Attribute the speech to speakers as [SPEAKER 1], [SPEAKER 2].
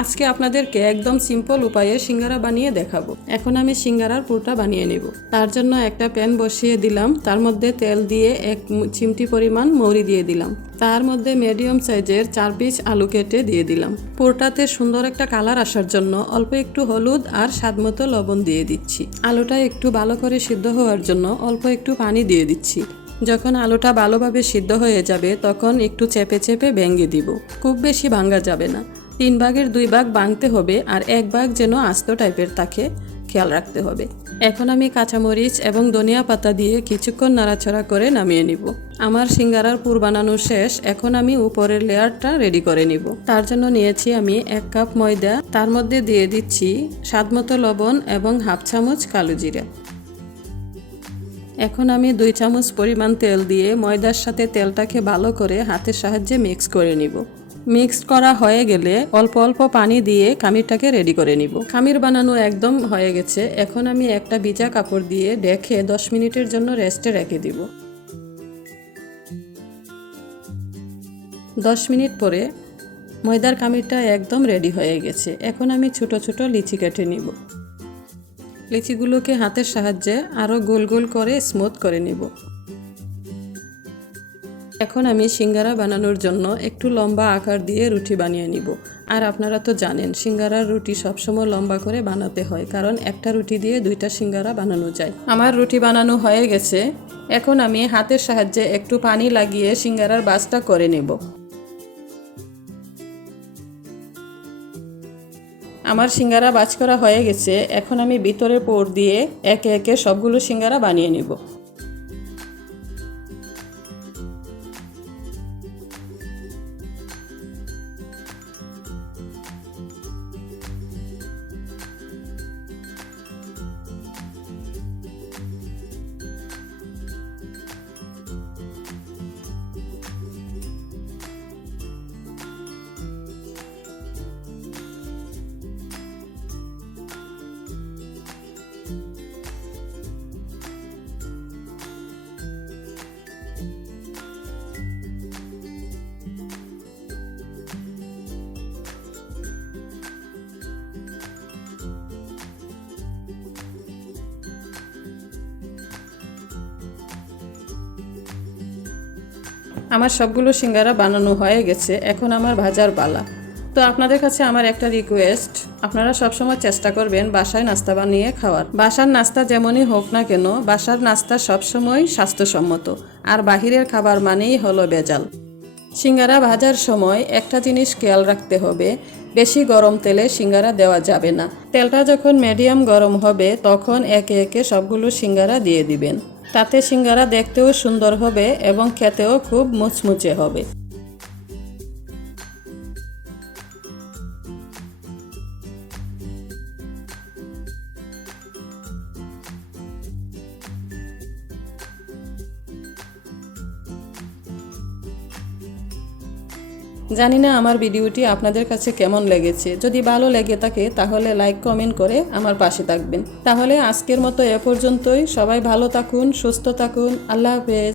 [SPEAKER 1] আজকে আপনাদেরকে একদম সিম্পল উপায়ে সিঙ্গারা বানিয়ে দেখাবো। এখন আমি সিঙ্গারার পুরটা বানিয়ে নেব। তার জন্য একটা প্যান বসিয়ে দিলাম। তার মধ্যে তেল দিয়ে এক চিমটি পরিমাণ মৌরি দিয়ে দিলাম। তার মধ্যে মিডিয়াম সাইজের চার পিস আলু কেটে দিয়ে দিলাম। পুরটাতে সুন্দর একটা কালার আসার জন্য অল্প একটু হলুদ আর স্বাদ মতো লবণ দিয়ে দিচ্ছি। আলুটা একটু ভালো করে সিদ্ধ হওয়ার জন্য অল্প একটু পানি দিয়ে দিচ্ছি। যখন আলুটা ভালোভাবে সিদ্ধ হয়ে যাবে, তখন একটু চেপে চেপে ভেঙে দিব। খুব বেশি ভাঙ্গা যাবে না। তিন ভাগের দুই ভাগ ভাঙতে হবে আর এক ভাগ যেন আস্ত টাইপের থাকে খেয়াল রাখতে হবে। এখন আমি কাঁচামরিচ এবং ধনিয়া পাতা দিয়ে কিছুক্ষণ নাড়াচাড়া করে নামিয়ে নিব। আমার সিঙ্গারার পুর বানানো শেষ, এখন আমি উপরের লেয়ারটা রেডি করে নিব। তার জন্য নিয়েছি আমি এক কাপ ময়দা, তার মধ্যে দিয়ে দিচ্ছি স্বাদমতো লবণ এবং হাফ চামচ কালো জিরা। এখন আমি দুই চামচ পরিমাণ তেল দিয়ে ময়দার সাথে তেলটাকে ভালো করে হাতের সাহায্যে মিক্স করে নিব। মিক্স করা হয়ে গেলে অল্প অল্প পানি দিয়ে খামিরটাকে রেডি করে নিব। খামির বানানো একদম হয়ে গেছে। এখন আমি একটা ভিজা কাপড় দিয়ে ডেকে দশ মিনিটের জন্য রেস্টে রেখে দিব। দশ মিনিট পরে ময়দার খামিরটা একদম রেডি হয়ে গেছে। এখন আমি ছোট ছোট লিচি কেটে নিব। লিচিগুলোকে হাতের সাহায্যে আরও গোল গোল করে স্মুথ করে নিব। এখন আমি সিঙ্গারা বানানোর জন্য একটু লম্বা আকার দিয়ে রুটি বানিয়ে নিব। আর আপনারা তো জানেন, সিঙ্গারার রুটি সবসময় লম্বা করে বানাতে হয়, কারণ একটা রুটি দিয়ে দুইটা সিঙ্গারা বানানো যায়। আমার রুটি বানানো হয়ে গেছে। এখন আমি হাতের সাহায্যে একটু পানি লাগিয়ে সিঙ্গারার বাসটা করে নেব। আমার সিঙ্গারা বাজ করা হয়ে গেছে। এখন আমি ভিতরে পোর দিয়ে একে একে সবগুলো সিঙ্গারা বানিয়ে নিব। আমার সবগুলো সিঙ্গারা বানানো হয়ে গেছে, এখন আমার ভাজার পালা। তো আপনাদের কাছে আমার একটা রিকোয়েস্ট আপনারা সবসময় চেষ্টা করবেন বাসায় নাস্তা বানিয়ে খাওয়ার। বাসার নাস্তা যেমনই হোক না কেন, বাসার নাস্তা সবসময় স্বাস্থ্যসম্মত, আর বাহিরের খাবার মানেই হলো বেজাল সিঙ্গারা ভাজার সময় একটা জিনিস খেয়াল রাখতে হবে, বেশি গরম তেলে সিঙ্গারা দেওয়া যাবে না। তেলটা যখন মিডিয়াম গরম হবে, তখন একে একে সবগুলো সিঙ্গারা দিয়ে দিবেন। তাতে সিঙ্গারা দেখতেও সুন্দর হবে এবং খেতেও খুব মুচমুচে হবে। জানি না আমার ভিডিওটি আপনাদের কাছে কেমন লেগেছে। যদি ভালো লেগে থাকে, তাহলে লাইক কমেন্ট করে আমার পাশে থাকবেন। তাহলে আজকের মতো এ পর্যন্তই। সবাই ভালো থাকুন, সুস্থ থাকুন। আল্লাহ হাফেজ।